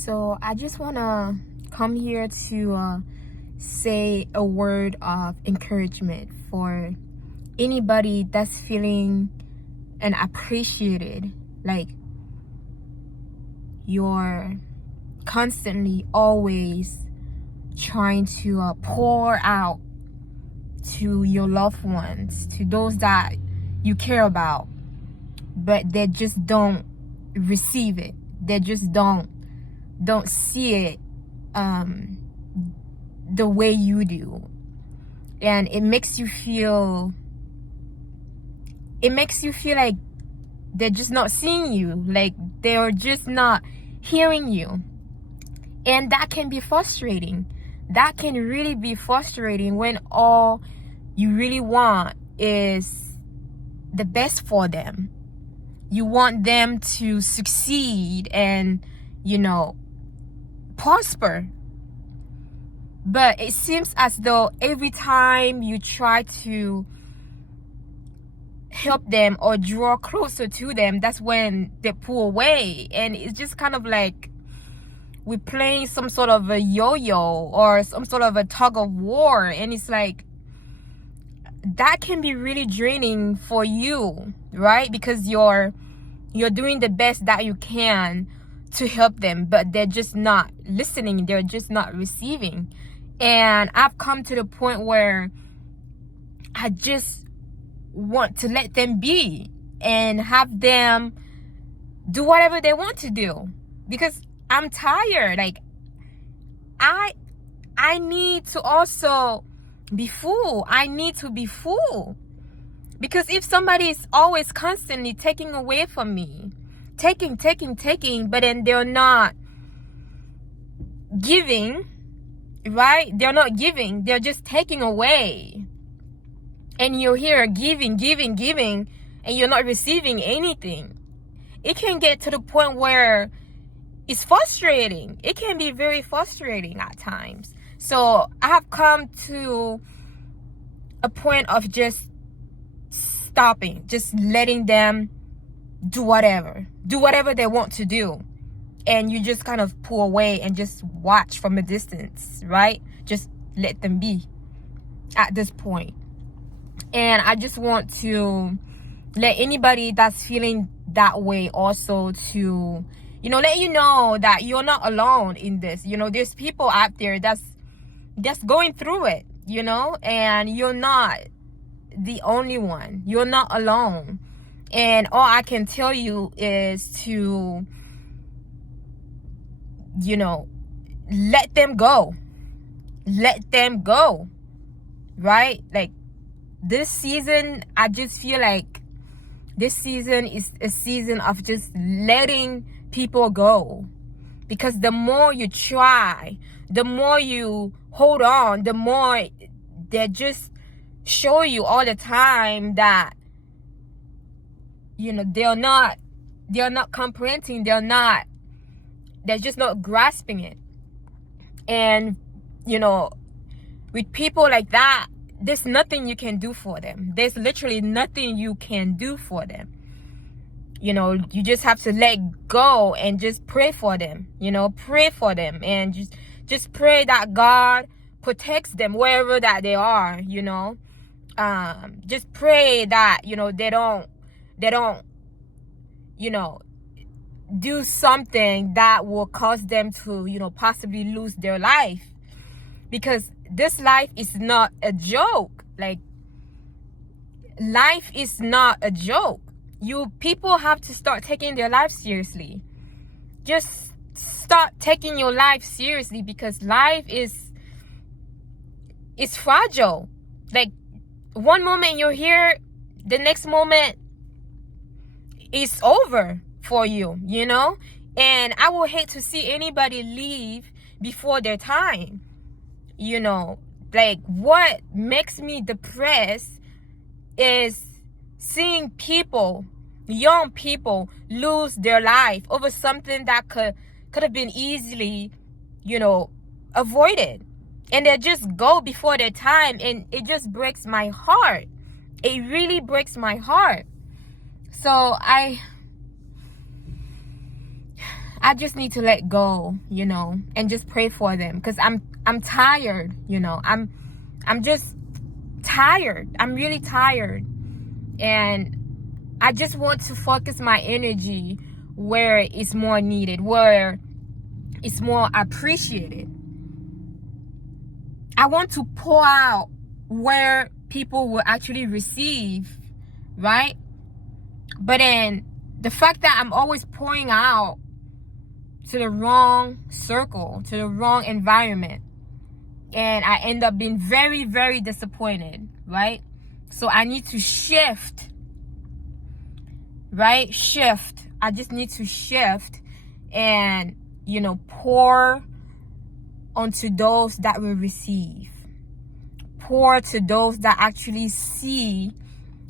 So I just want to come here to say a word of encouragement for anybody that's feeling and appreciated, like you're constantly always trying to pour out to your loved ones, to those that you care about, but they just don't receive it. They just don't see it the way you do, and it makes you feel like they're just not seeing you, like they're just not hearing you. And that can be frustrating. That can really be frustrating when all you really want is the best for them. You want them to succeed and, prosper. But it seems as though every time you try to help them or draw closer to them, that's when they pull away. And it's just kind of like we're playing some sort of a yo-yo or some sort of a tug of war. And it's like, that can be really draining for you, right? Because you're doing the best that you can to help them, but they're just not listening. They're just not receiving. And I've come to the point where I just want to let them be and have them do whatever they want to do, because I'm tired. Like I need to also be full. I need to be full. Because if somebody is always constantly taking away from me, taking, but then they're not giving, right? They're not giving. They're just taking away. And you're here giving, and you're not receiving anything. It can get to the point where it's frustrating. It can be very frustrating at times. So I have come to a point of just stopping, just letting them do whatever they want to do. And you just kind of pull away and just watch from a distance, right? Just let them be at this point. And I just want to let anybody that's feeling that way also to, let you know that you're not alone in this. There's people out there that's just going through it, and you're not the only one. You're not alone. And all I can tell you is to, let them go. Let them go. Right? Like this season, I just feel like this season is a season of just letting people go. Because the more you try, the more you hold on, the more they just show you all the time that, they're not comprehending, they're just not grasping it. And, with people like that, there's nothing you can do for them. There's literally nothing you can do for them. You just have to let go and just pray for them. Pray for them and just pray that God protects them wherever that they are. Just pray that they don't do something that will cause them to possibly lose their life, because this life is not a joke. Like, life is not a joke. People have to start taking their life seriously. Just start taking your life seriously, because life is fragile. Like, one moment you're here, the next moment it's over for you, and I would hate to see anybody leave before their time. Like, what makes me depressed is seeing young people lose their life over something that could have been easily avoided, and they just go before their time. And it just breaks my heart. It really breaks my heart. So I just need to let go, you know, and just pray for them, because I'm tired, you know. I'm just tired. I'm really tired, and I just want to focus my energy where it's more needed, where it's more appreciated. I want to pour out where people will actually receive, right? But then the fact that I'm always pouring out to the wrong circle, to the wrong environment, and I end up being very, very disappointed, right? So I need to shift, right? Shift. I just need to shift and, you know, pour onto those that will receive. Pour to those that actually see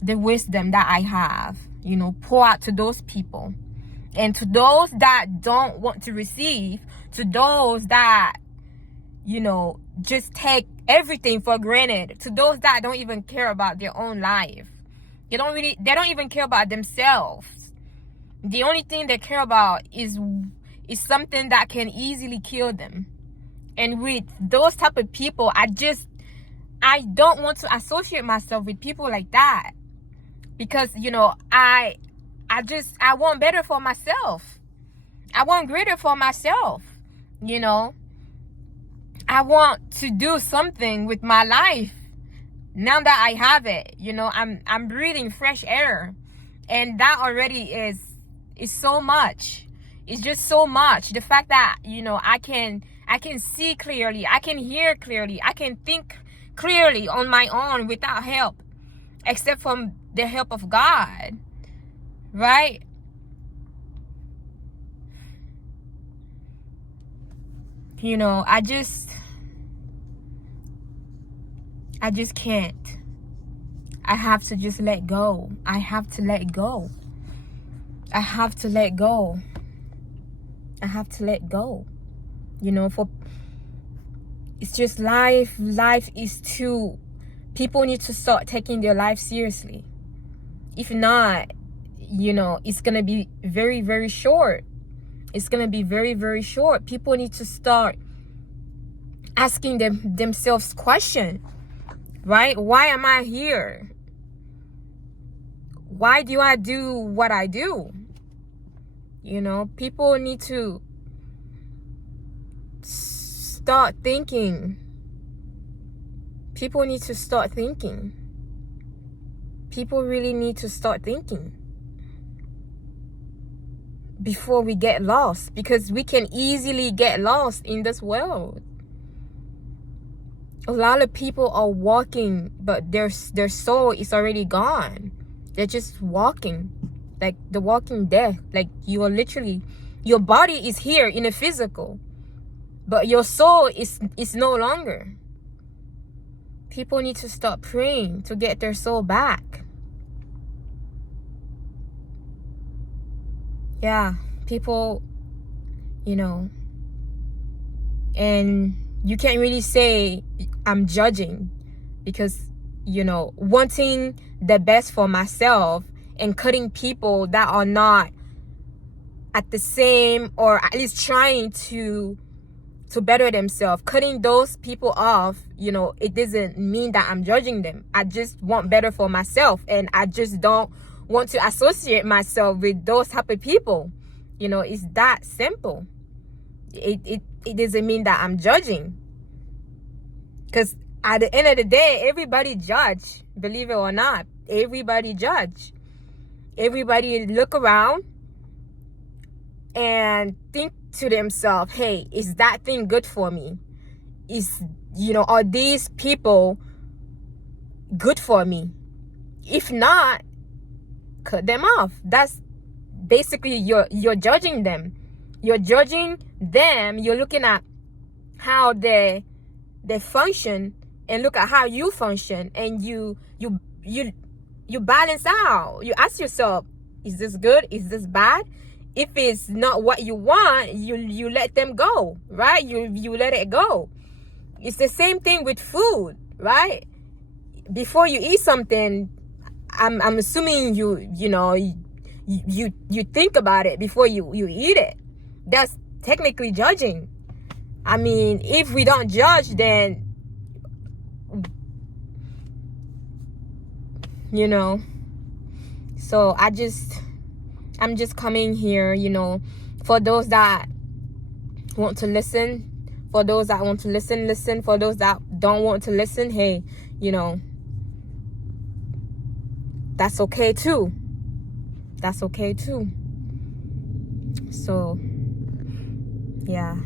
the wisdom that I have. You know, pour out to those people. And to those that don't want to receive, to those that, you know, just take everything for granted, to those that don't even care about their own life. They don't even care about themselves. The only thing they care about is something that can easily kill them. And with those type of people, I don't want to associate myself with people like that, because, you know, I want better for myself. I want greater for myself, you know. I want to do something with my life now that I have it. You know, I'm breathing fresh air, and that already is so much. It's just so much. The fact that, you know, I can see clearly, I can hear clearly, I can think clearly on my own without help, except from the help of God, right? You know, I just can't. I have to just let go. I have to let go. I have to let go. I have to let go. You know, it's just life. Life is too, people need to start taking their life seriously. If not, you know, it's going to be very, very short. It's going to be very, very short. People need to start asking themselves questions, right? Why am I here? Why do I do what I do? You know, people need to start thinking. People need to start thinking. People really need to start thinking before we get lost, because we can easily get lost in this world. A lot of people are walking, but their soul is already gone. They're just walking, like the walking death. Like, you are literally, your body is here in a physical, but your soul is no longer. People need to start praying to get their soul back. Yeah, people, you know, and you can't really say I'm judging, because, you know, wanting the best for myself and cutting people that are not at the same, or at least trying to better themselves, cutting those people off, you know, it doesn't mean that I'm judging them. I just want better for myself, and I just don't want to associate myself with those type of people. You know, it's that simple. It doesn't mean that I'm judging, because at the end of the day, everybody judge. Believe it or not, everybody judge. Everybody look around and think to themselves, hey, is that thing good for me? Is, you know, are these people good for me? If not, cut them off. That's basically, you're judging them. You're judging them. You're looking at how they function, and look at how you function, and you balance out. You ask yourself, is this good? Is this bad? If it's not what you want, you let them go, right? You let it go. It's the same thing with food, right? Before you eat something, I'm assuming you think about it before you eat it. That's technically judging. I mean, if we don't judge, then, you know. So I'm just coming here, you know, for those that want to listen. For those that want to listen. For those that don't want to listen, hey, you know, that's okay too. That's okay too. So, yeah.